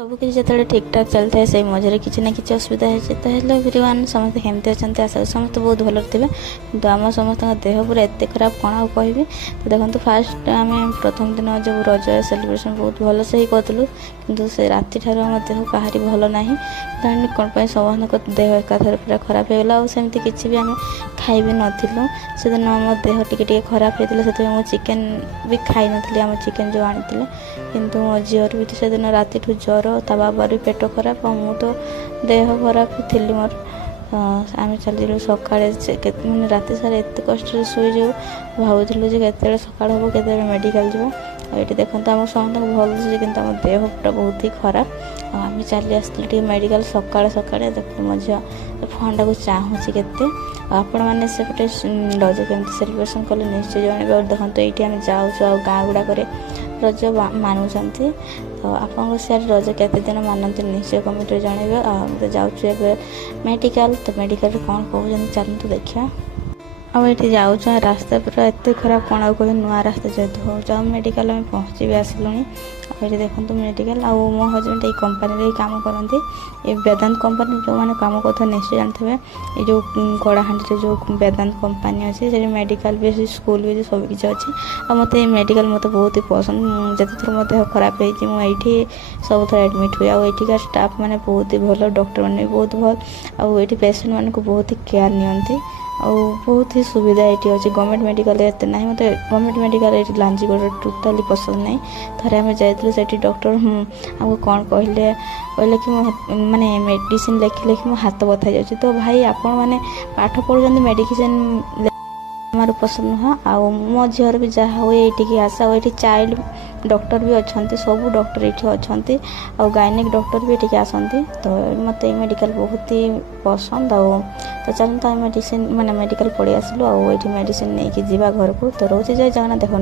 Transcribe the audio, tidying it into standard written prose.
सबकिछ जो ठीक ठाक चलता है से मझे किसी ना कि असुविधा है हेलो एवरीवन समस्ते केमती अच्छा आशा समस्त बहुत भल थे कि आम समस्त देह पूरा एत खराब कौन आ कह तो देखो फास्ट आम प्रथम दिन जो रज सेलिब्रेशन बहुत भल से ही करूँ कि से राति ठार आम देह कहारी भल ना कौन समस्त देह एकाथर पूरा खराब हो गला सेमती किसी भी आम खाई भी नथिलु से दिन आम देह टिके खराब होता से मुझे चिकेन भी खाई नी आम चिकेन जो आनी किंतु मो झीर भी से दिन राति ज्वर ता बाबार भी पेट खराब और मुझे तो देह खराब थी मोर आम चलू सका मैंने राति सारा एत कष्ट शुई जाऊ भावुलु के सका हम के मेडिकल जावा ये देखो आम समस्त भल कि देह पूरा बहुत ही खराब आम चली आसती मेडिकल सका सका देखते मो झी फोन को चाहूँगी केते आपण मैंने सेपटे रज केमती सेलिब्रेशन कले निश्चय जनइबे और देखो ये आम जाऊँ गाँ गुड़ाक रज मानुंट तो आपको सियार रज केते दिन मानते निश्चय कमेंट जनइबे तो जाऊँ मेडिकल तो मेडिकल कौन कहते चलते देखा अब ये जाऊँ रास्ता पूरा एत खराब कौन आ कह नुआ रास्ता जेहतु हो मेडिकल में पहुँची भी आसलुँ ये देखो मेडिकल आ मो हजबैंड ये कंपानी काम करते ये वेदांत कंपानी जो मैंने काम करते निश्चय जानते ये जो कड़ाहांडी जो वेदांत कंपानी अच्छे से मेडिकल भी स्कूल भी सब किसी अच्छे आ मत मेडिकल मत बहुत ही पसंद जिते थर मो देह खराब होती सब थर एडमिट हुए आठिका स्टाफ मैंने बहुत ही भल डॉक्टर मैंने भी बहुत भल आठ पेसेंट मानक बहुत ही केयर नि बहुत ही सुविधा ये अच्छे गवर्नमेंट मेडिकल एत ना मत गवर्नमेंट मेडिकल ये लांजीगढ़ टोटाली पसंद नहीं थे आम जाइए डॉक्टर आमको कौन कहले कहले कि माने मेडिसिन लिखिले कि मो हाथ बथा जाऊँगी तो भाई आपण मैंने पाठ पढ़ुं मेडिसिन हमारे पसंद नुह आ मो झीर भी जहाँ हुए ये आसा ये चाइल्ड डॉक्टर भी अच्छा सब डॉक्टर ये अच्छा और गायनिक डॉक्टर भी ये आसती तो मत मेडिकल बहुत ही पसंद तो चलते मेडिसिन माने मेडिकल पड़े आसलु आ मेडिसिन नहीं कि जीवा घर को तो रोचे जय जगन्नाथ देखो।